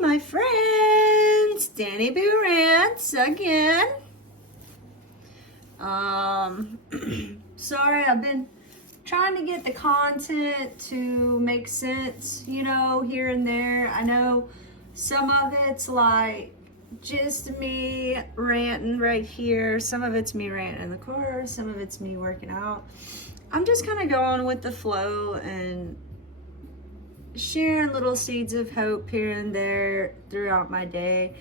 my friends, Danny Boo Rants again. Sorry, I've been trying to get the content to make sense, here and there. I know some of it's like just me ranting right here. Some of it's me ranting in the car. Some of it's me working out. I'm just kind of going with the flow and sharing little seeds of hope here and there throughout my day.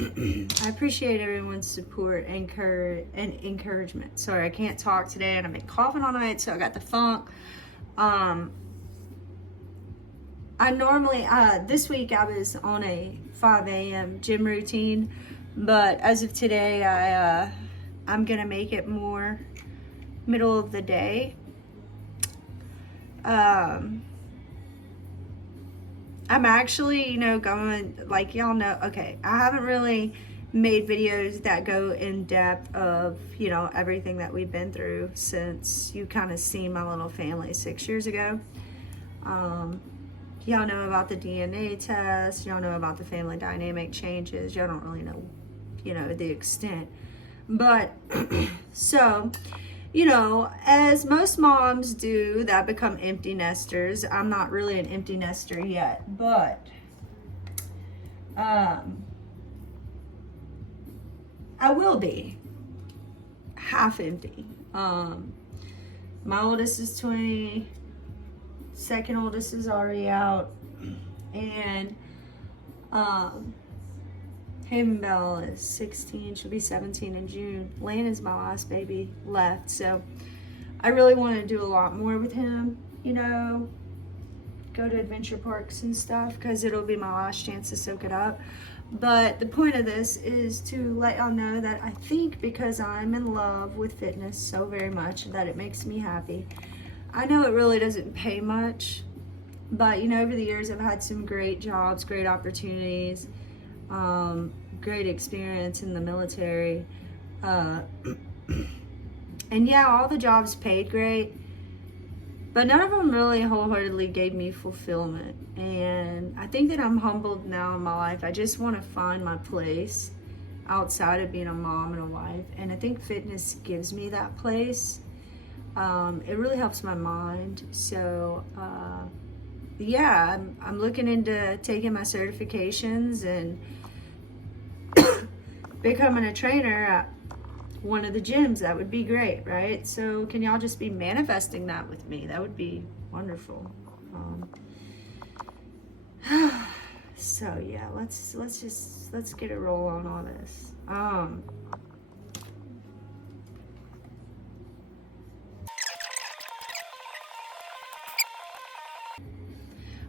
I appreciate everyone's support and encouragement. Sorry, I can't talk today, and I've been coughing all night, so I got the funk. I normally, this week I was on a 5 a.m. gym routine, but as of today, I'm gonna make it more middle of the day. I'm actually, going, like y'all know, okay, I haven't really made videos that go in depth of, everything that we've been through since you kind of seen my little family 6 years ago. Y'all know about the DNA test, y'all know about the family dynamic changes, y'all don't really know, the extent. But, so, as most moms do that become empty nesters, I'm not really an empty nester yet, but I will be half empty. My oldest is 20, second oldest is already out, and Haven Bell is 16, she'll be 17 in June. Lane is my last baby left, so I really want to do a lot more with him, go to adventure parks and stuff, because it'll be my last chance to soak it up. But the point of this is to let y'all know that I think because I'm in love with fitness so very much that it makes me happy. I know it really doesn't pay much, but over the years I've had some great jobs, great opportunities, great experience in the military, and yeah, all the jobs paid great, but none of them really wholeheartedly gave me fulfillment. And I think that I'm humbled now in my life. I just want to find my place outside of being a mom and a wife, and I think fitness gives me that place. It really helps my mind. So yeah, I'm looking into taking my certifications and becoming a trainer at one of the gyms. That would be great, right? So can y'all just be manifesting that with me? That would be wonderful. So yeah, let's get a roll on all this. I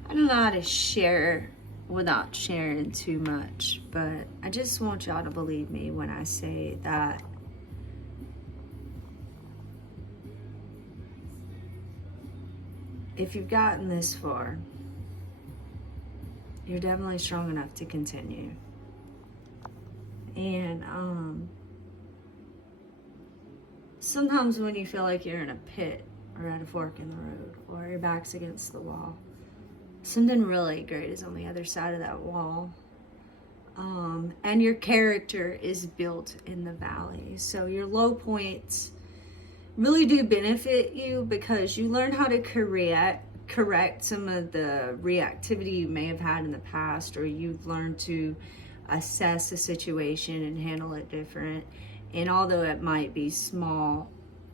don't know how to share without sharing too much, but I just want y'all to believe me when I say that if you've gotten this far, you're definitely strong enough to continue. And sometimes when you feel like you're in a pit or at a fork in the road or your back's against the wall, something really great is on the other side of that wall. And your character is built in the valley. So your low points really do benefit you because you learn how to correct some of the reactivity you may have had in the past, or you've learned to assess a situation and handle it different. And although it might be small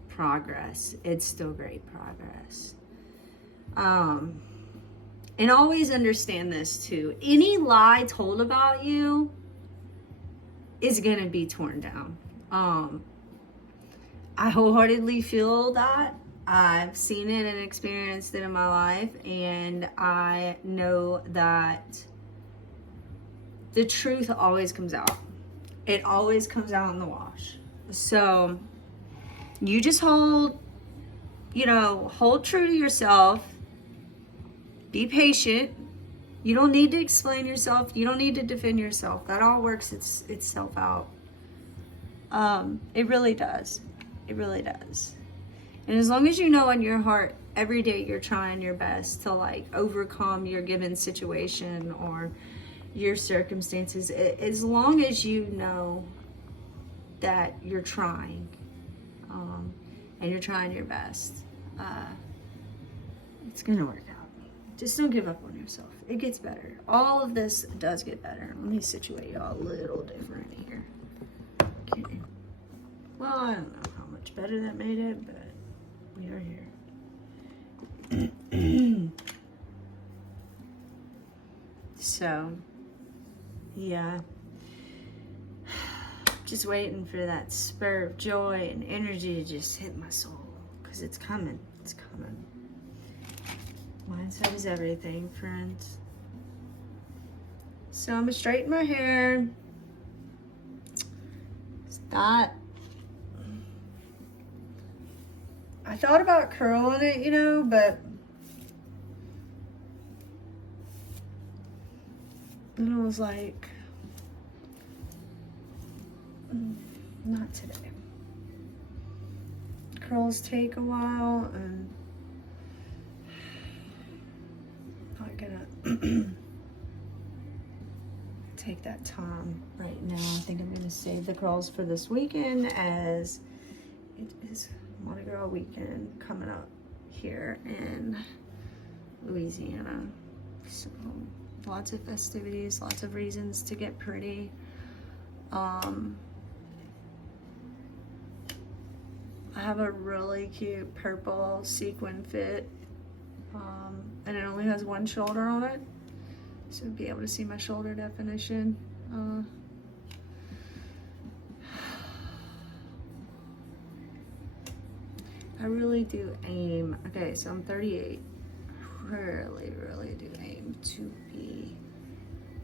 progress, it's still great progress. And always understand this too. Any lie told about you is gonna be torn down. I wholeheartedly feel that. I've seen it and experienced it in my life, and I know that the truth always comes out. It always comes out in the wash. So you just hold true to yourself. Be patient. You don't need to explain yourself. You don't need to defend yourself. That all works itself out. It really does. It really does. And as long as you know in your heart every day you're trying your best to overcome your given situation, or your circumstances, as long as you know that you're trying, and you're trying your best, it's gonna work out. Just don't give up on yourself. It gets better. All of this does get better. Let me situate y'all a little different here. Okay. Well, I don't know how much better that made it, but we are here. So, yeah. Just waiting for that spur of joy and energy to just hit my soul. Because it's coming. It's coming. Mindset is everything, friends. So I'm gonna straighten my hair. It's not. I thought about curling it, you know, but then I was like, not today. Curls take a while, and I'm not gonna take that time right now. I think I'm gonna save the curls for this weekend, as it is Mardi Gras weekend coming up here in Louisiana. So lots of festivities, lots of reasons to get pretty. I have a really cute purple sequin fit, and it only has one shoulder on it, so you'll be able to see my shoulder definition. I really do aim, okay, so I'm 38, really do aim to be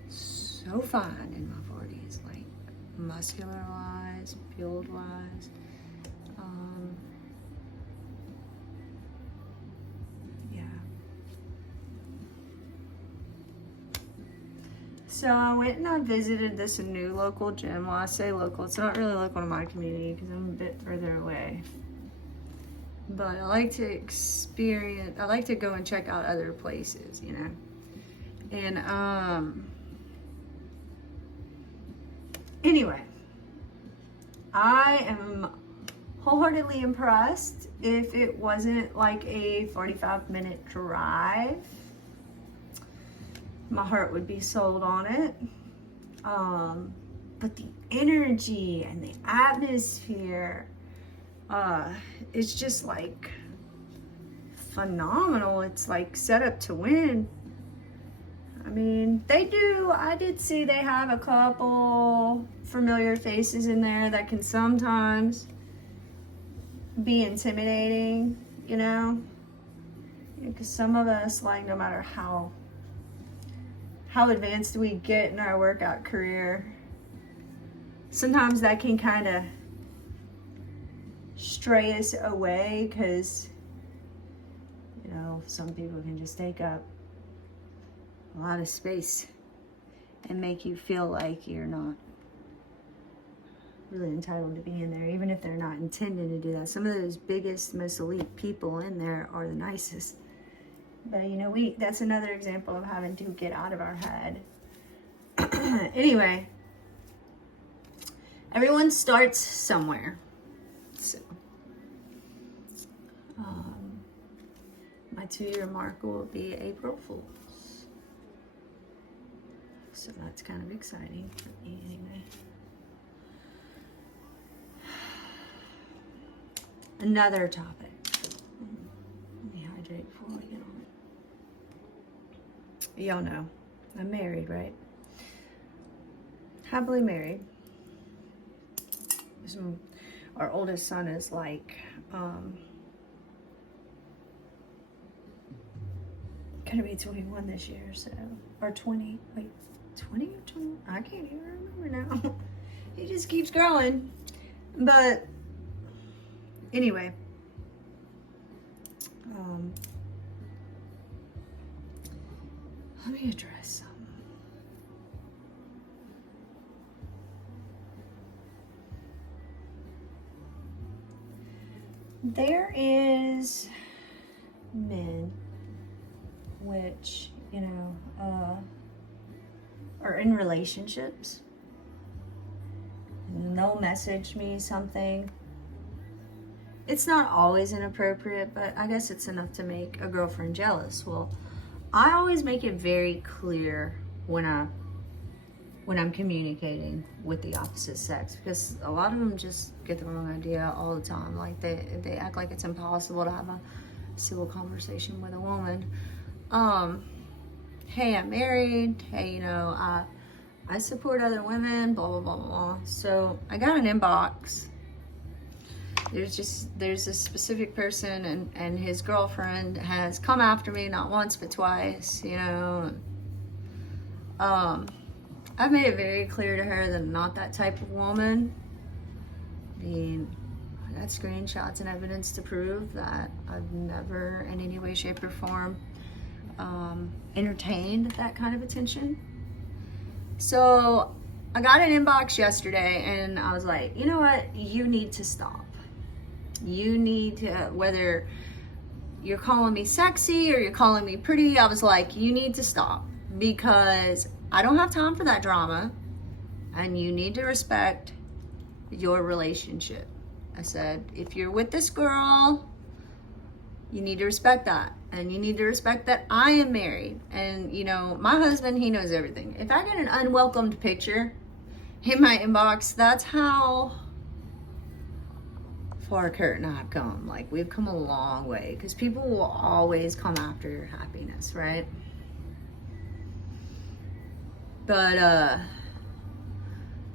so fine in my 40s, like muscular wise, build wise. Yeah. So I went and I visited this new local gym. Well, I say local, it's not really local to my community because I'm a bit further away. But I like to go and check out other places, you know. And anyway, I am wholeheartedly impressed. If it wasn't like a 45-minute drive, my heart would be sold on it. But the energy and the atmosphere, it's just like phenomenal. It's like set up to win. I mean, I did see they have a couple familiar faces in there that can sometimes be intimidating, you know? Because some of us, like, no matter how advanced we get in our workout career, sometimes that can kind of stray us away, because, you know, some people can just take up a lot of space and make you feel like you're not really entitled to be in there, even if they're not intending to do that. Some of those biggest, most elite people in there are the nicest. But, you know, that's another example of having to get out of our head. Anyway, everyone starts somewhere. So, my 2-year mark will be April Fool's. So that's kind of exciting for me anyway. Another topic. Let me hydrate before we get on it. Y'all know, I'm married, right? Happily married. Our oldest son is like, gonna be 21 this year, so, or 20, wait, 20 or 20? I can't even remember now. He just keeps growing. But anyway, let me address something. There is men, which, you know, or in relationships, and they'll message me something. It's not always inappropriate, but I guess it's enough to make a girlfriend jealous. Well, I always make it very clear when I'm communicating with the opposite sex, because a lot of them just get the wrong idea all the time. Like they act like it's impossible to have a civil conversation with a woman. Hey, I'm married. Hey, I support other women, blah, blah, blah, blah. So I got an inbox. There's a specific person, and his girlfriend has come after me, not once, but twice, I've made it very clear to her that I'm not that type of woman. I mean, I got screenshots and evidence to prove that I've never in any way, shape, or form entertained that kind of attention. So I got an inbox yesterday, and I was like, you know what? You need to stop. You need to, whether you're calling me sexy or you're calling me pretty, I was like, you need to stop, because I don't have time for that drama, and you need to respect your relationship. I said, if you're with this girl, you need to respect that. And you need to respect that I am married. And, my husband, he knows everything. If I get an unwelcomed picture in my inbox, that's how far Kurt and I have come. Like, we've come a long way, because people will always come after your happiness, right? But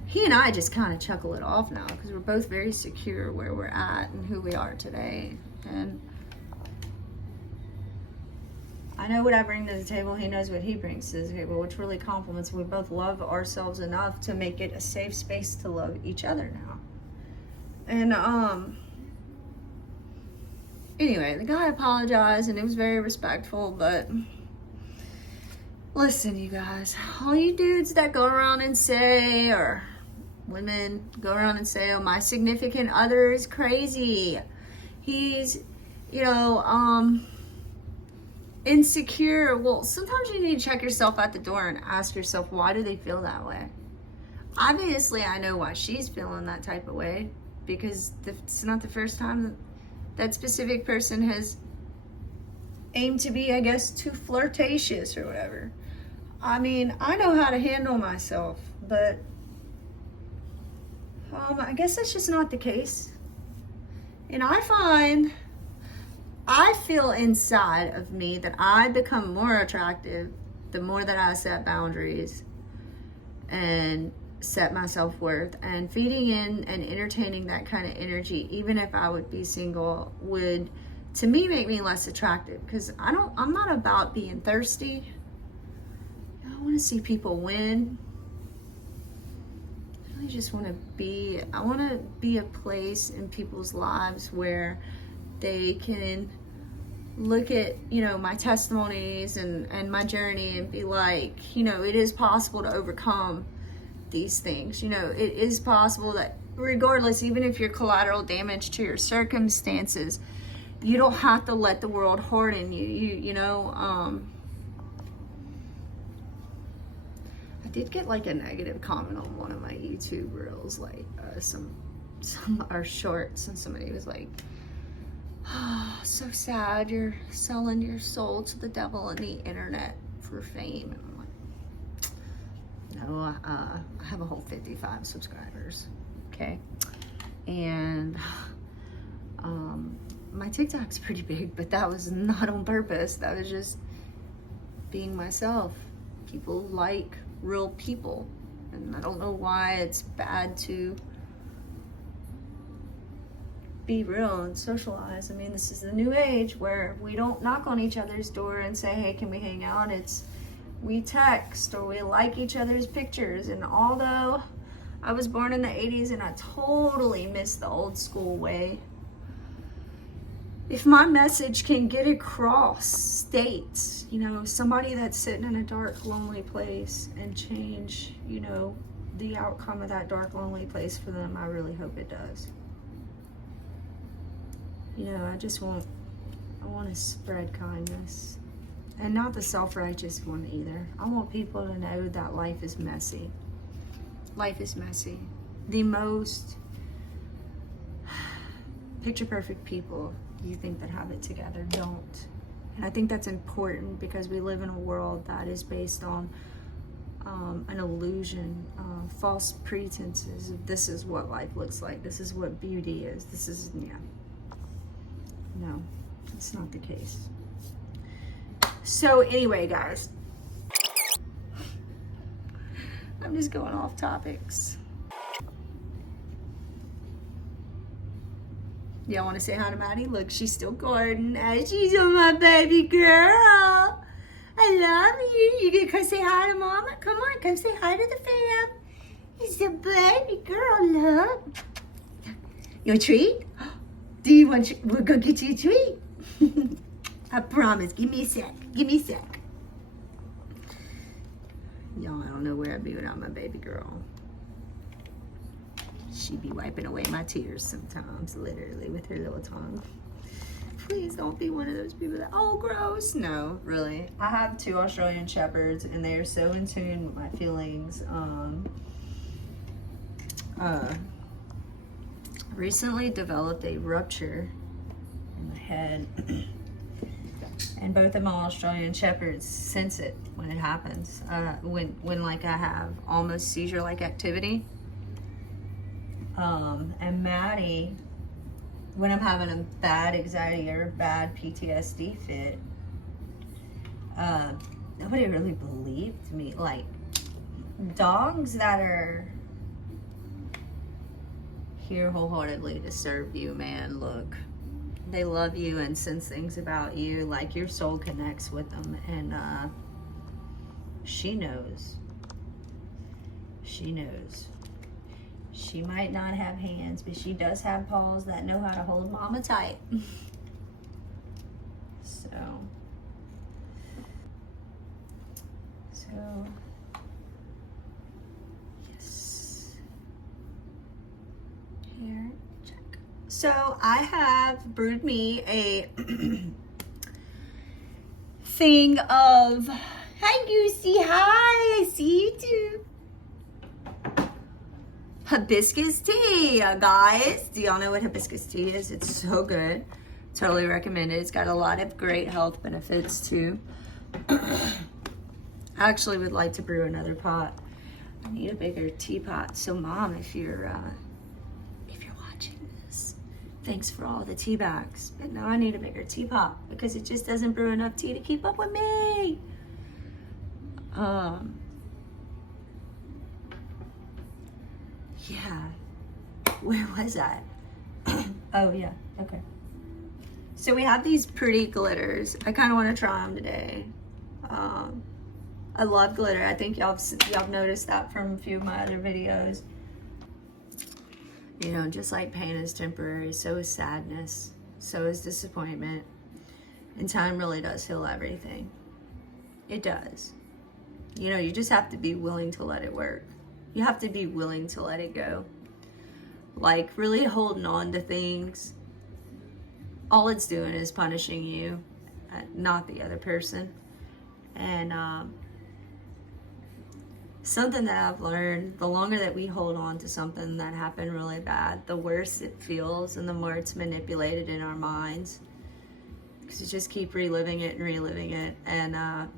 he and I just kind of chuckle it off now, because we're both very secure where we're at and who we are today. And I know what I bring to the table. He knows what he brings to the table, which really complements. We both love ourselves enough to make it a safe space to love each other now. And anyway, the guy apologized, and it was very respectful, but listen, you guys, all you dudes that go around and say, or women go around and say, oh, my significant other is crazy. He's, insecure. Well, sometimes you need to check yourself at the door and ask yourself, why do they feel that way? Obviously, I know why she's feeling that type of way, because it's not the first time that specific person has aimed to be, I guess, too flirtatious or whatever. I mean, I know how to handle myself, but I guess that's just not the case. And I feel inside of me that I become more attractive the more that I set boundaries and set my self-worth. And feeding in and entertaining that kind of energy, even if I would be single, would, to me, make me less attractive, because I'm not about being thirsty. I want to see people win. I really just want to be a place in people's lives where they can look at, my testimonies and my journey and be like, it is possible to overcome these things. It is possible that regardless, even if you're collateral damage to your circumstances, you don't have to let the world harden you. I did get like a negative comment on one of my YouTube reels, like some are shorts, and somebody was like, oh, so sad, you're selling your soul to the devil and the internet for fame. And I'm like, no, I have a whole 55 subscribers, okay? And my TikTok's pretty big, but that was not on purpose. That was just being myself. People like real people, and I don't know why it's bad to be real and socialize. I mean, this is the new age where we don't knock on each other's door and say, hey, can we hang out? It's we text or we like each other's pictures. And although I was born in the 80s and I totally miss the old school way, if my message can get across states, somebody that's sitting in a dark, lonely place, and change, the outcome of that dark, lonely place for them, I really hope it does. I want to spread kindness. And not the self-righteous one either. I want people to know that life is messy. Life is messy. The most picture perfect people you think that have it together don't. And I think that's important because we live in a world that is based on an illusion, false pretenses of this is what life looks like, this is what beauty is, this is, no, it's not the case. So anyway, guys, I'm just going off topics. Y'all want to say hi to Maddie? Look, she's still guarding. She's my baby girl. I love you. You gonna come say hi to Mama? Come on, come say hi to the fam. It's a baby girl, look. You want a treat? Do you want? We'll go get you a treat. I promise. Give me a sec. Give me a sec. Y'all, I don't know where I'd be without my baby girl. She'd be wiping away my tears sometimes, literally, with her little tongue. Please don't be one of those people that, oh, gross. No, really. I have 2 Australian Shepherds, and they are so in tune with my feelings. Recently developed a rupture in the head. And both of my Australian Shepherds sense it when it happens. When like I have almost seizure-like activity. And Maddie, when I'm having a bad anxiety or bad PTSD fit, nobody really believed me. Like, dogs that are here wholeheartedly to serve you, man, look, they love you and sense things about you, like your soul connects with them. And she knows. She knows. She might not have hands, but she does have paws that know how to hold Mama tight. So, yes. Here, check. So I have brewed me a thing of, hi Goosey, hi, I see you too. Hibiscus tea, guys. Do y'all know what hibiscus tea is? It's so good. Totally recommend it. It's got a lot of great health benefits too. I actually would like to brew another pot. I need a bigger teapot. So Mom, if you're watching this, thanks for all the tea bags. But now I need a bigger teapot because it just doesn't brew enough tea to keep up with me. Yeah, where was I? Oh yeah, okay. So we have these pretty glitters. I kind of want to try them today. I love glitter. I think y'all noticed that from a few of my other videos. You know, just like pain is temporary, so is sadness, so is disappointment. And time really does heal everything. It does. You know, you just have to be willing to let it work. You have to be willing to let it go. Like, really holding on to things, all it's doing is punishing you, not the other person. And something that I've learned, the longer that we hold on to something that happened really bad, the worse it feels and the more it's manipulated in our minds. Because you just keep reliving it and reliving it. And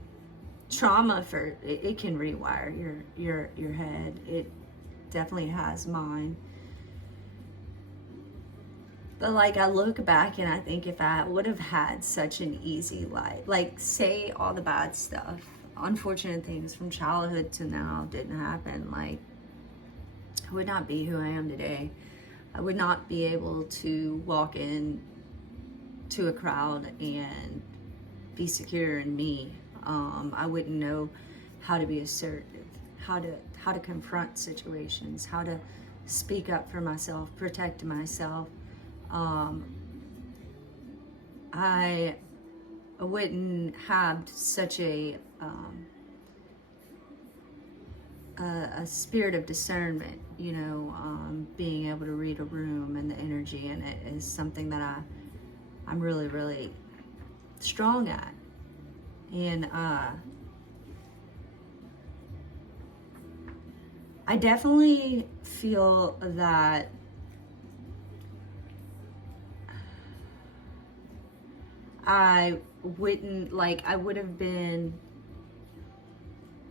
trauma, it can rewire your head. It definitely has mine. But like, I look back and I think if I would have had such an easy life, like say all the bad stuff, unfortunate things from childhood to now didn't happen, like I would not be who I am today. I would not be able to walk in to a crowd and be secure in me. I wouldn't know how to be assertive, how to confront situations, how to speak up for myself, protect myself. I wouldn't have such a spirit of discernment, you know, being able to read a room and the energy in it is something that I'm really, really strong at. And I definitely feel that I would have been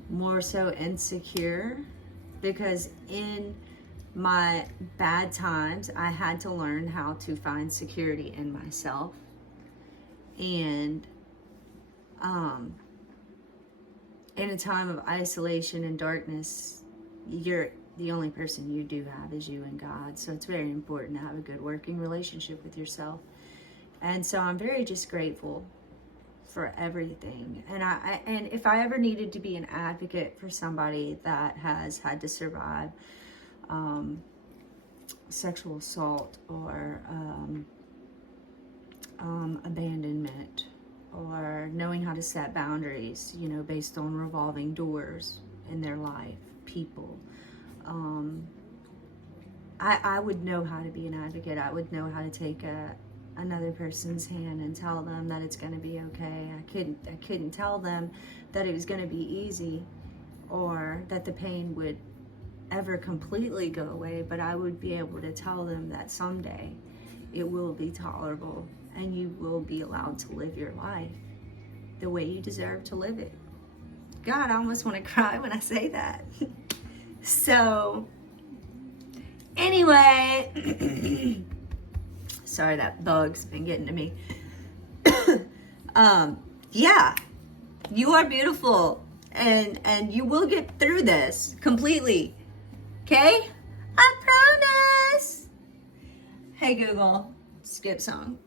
more so insecure, because in my bad times, I had to learn how to find security in myself. And in a time of isolation and darkness, you're the only person you do have is you and God. So it's very important to have a good working relationship with yourself. And so I'm very just grateful for everything. And if I ever needed to be an advocate for somebody that has had to survive sexual assault or abandonment, or knowing how to set boundaries, based on revolving doors in their life, people, I would know how to be an advocate. I would know how to take another person's hand and tell them that it's going to be okay. I couldn't tell them that it was going to be easy or that the pain would ever completely go away, but I would be able to tell them that someday it will be tolerable and you will be allowed to live your life the way you deserve to live it. God, I almost want to cry when I say that. So, anyway, sorry, that bug's been getting to me. Yeah, you are beautiful, and you will get through this completely. Okay? I promise. Hey Google, skip song.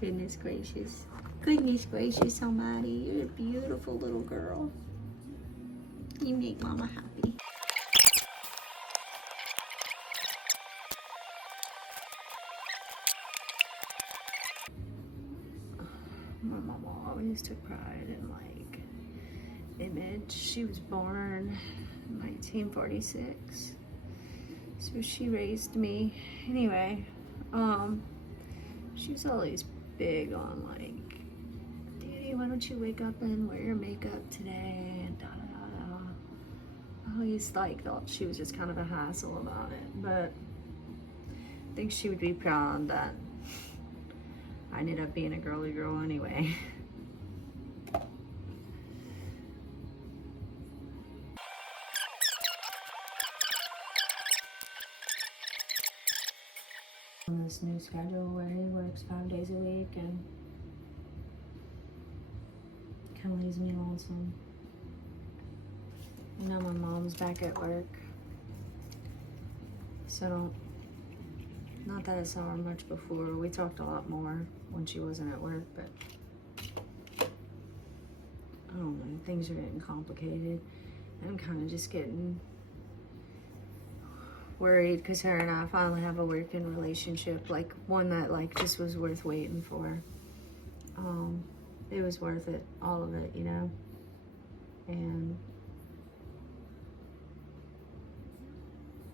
Goodness gracious. Goodness gracious almighty, you're a beautiful little girl. You make mama happy. My mama always took pride in Image. She was born in 1946. So she raised me. Anyway, she was always big on Daddy, why don't you wake up and wear your makeup today? And I always thought she was just kind of a hassle about it, but I think she would be proud that I ended up being a girly girl anyway. On this new schedule where he works 5 days a week and kind of leaves me lonesome. Now my mom's back at work, so not that I saw her much before. We talked a lot more when she wasn't at work, but I don't know, things are getting complicated. I'm kind of just getting worried because her and I finally have a working relationship, one that just was worth waiting for. It was worth it, all of it, and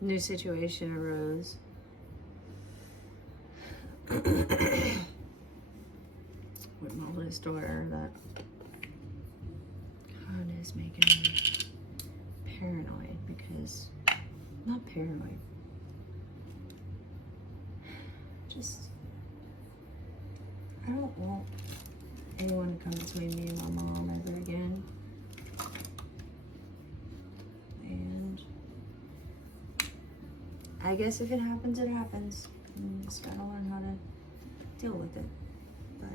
new situation arose. With my oldest daughter that kind of is making me paranoid, because not paranoid, just I don't want anyone to come between me and my mom ever again. And I guess if it happens, it happens. I'm just gotta learn how to deal with it. But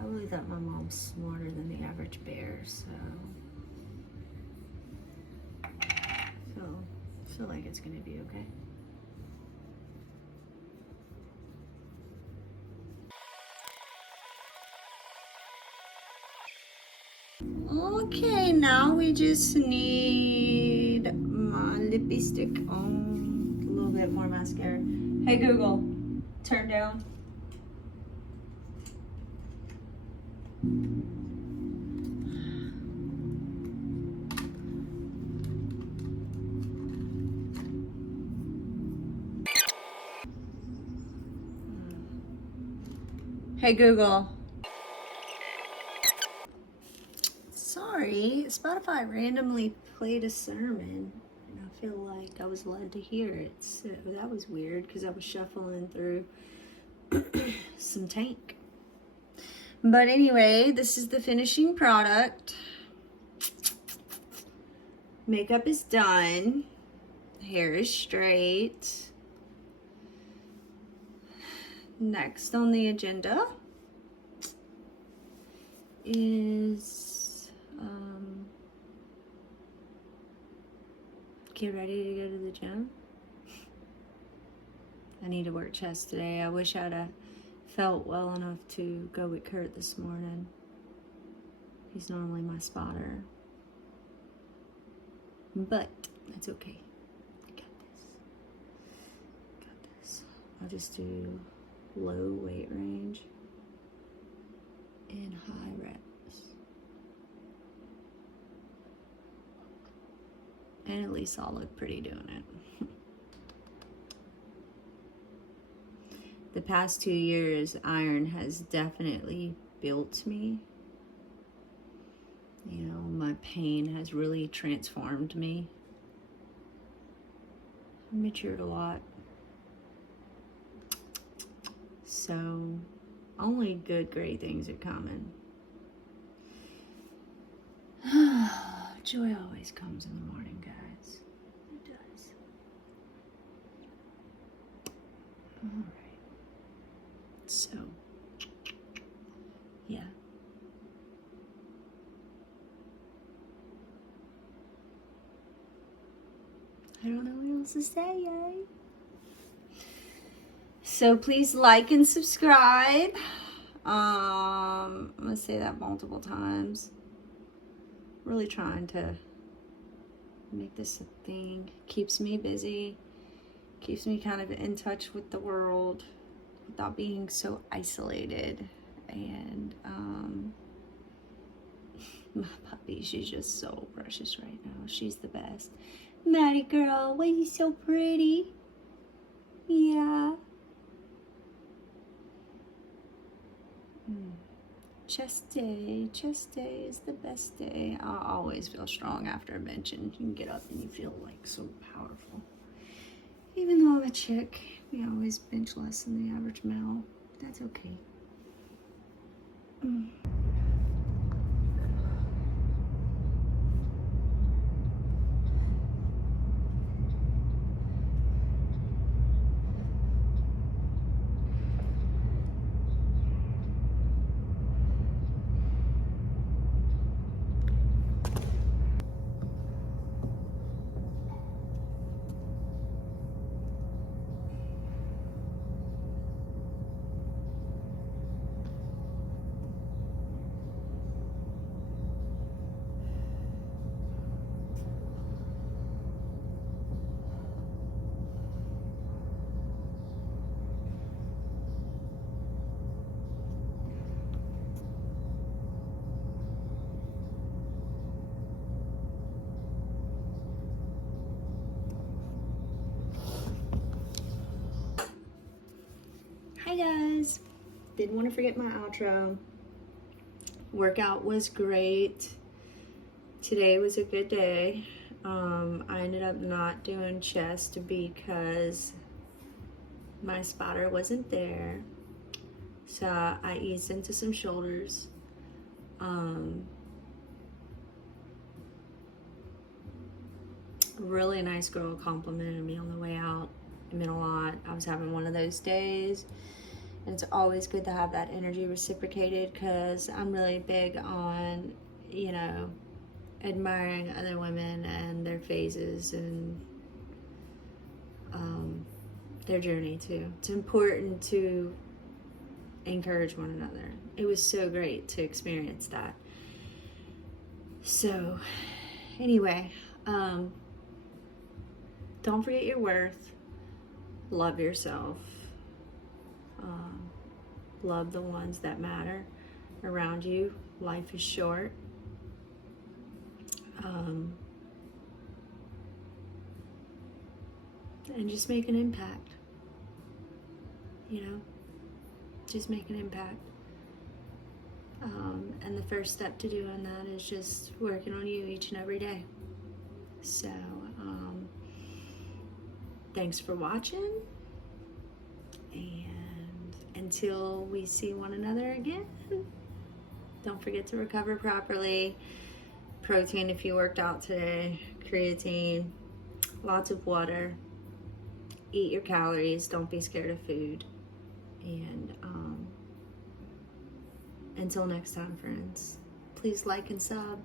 I believe that my mom's smarter than the average bear, so I feel like it's gonna be okay. Okay, now we just need my lipstick on, a little bit more mascara. Hey Google, turn down. Hey Google, sorry. Spotify randomly played a sermon, and I feel like I was led to hear it. So that was weird because I was shuffling through some Tank. But anyway, this is the finishing product. Makeup is done. Hair is straight. Next on the agenda is get ready to go to the gym. I need to work chest today. I wish I'd have felt well enough to go with Kurt this morning. He's normally my spotter. But that's okay. I got this. Got this. I'll just do low weight range and high reps. And at least I'll look pretty doing it. The past 2 years, iron has definitely built me. You know, my pain has really transformed me. I matured a lot. So, only good, great things are coming. Joy always comes in the morning, guys. It does. All right. So, yeah. I don't know what else to say, yay. So please like and subscribe. I'm gonna say that multiple times. Really trying to make this a thing. Keeps me busy. Keeps me kind of in touch with the world without being so isolated. And my puppy, she's just so precious right now. She's the best. Maddie girl, why are you so pretty? Yeah. Chest day is the best day. I always feel strong after a bench, and you can get up and you feel like so powerful. Even though I'm a chick, we always bench less than the average male. That's okay. Hi guys, didn't want to forget my outro. Workout was great. Today was a good day. I ended up not doing chest because my spotter wasn't there. So I eased into some shoulders. Really nice girl complimented me on the way out. It meant a lot. I was having one of those days. And it's always good to have that energy reciprocated because I'm really big on, you know, admiring other women and their phases and their journey too. It's important to encourage one another. It was so great to experience that. So anyway, don't forget your worth. Love yourself. Love the ones that matter around you. Life is short. And just make an impact. You know, just make an impact. And the first step to doing that is just working on you each and every day. So, thanks for watching. And until we see one another again, don't forget to recover properly. Protein if you worked out today, creatine, lots of water. Eat your calories. Don't be scared of food. And until next time, friends, please like and sub.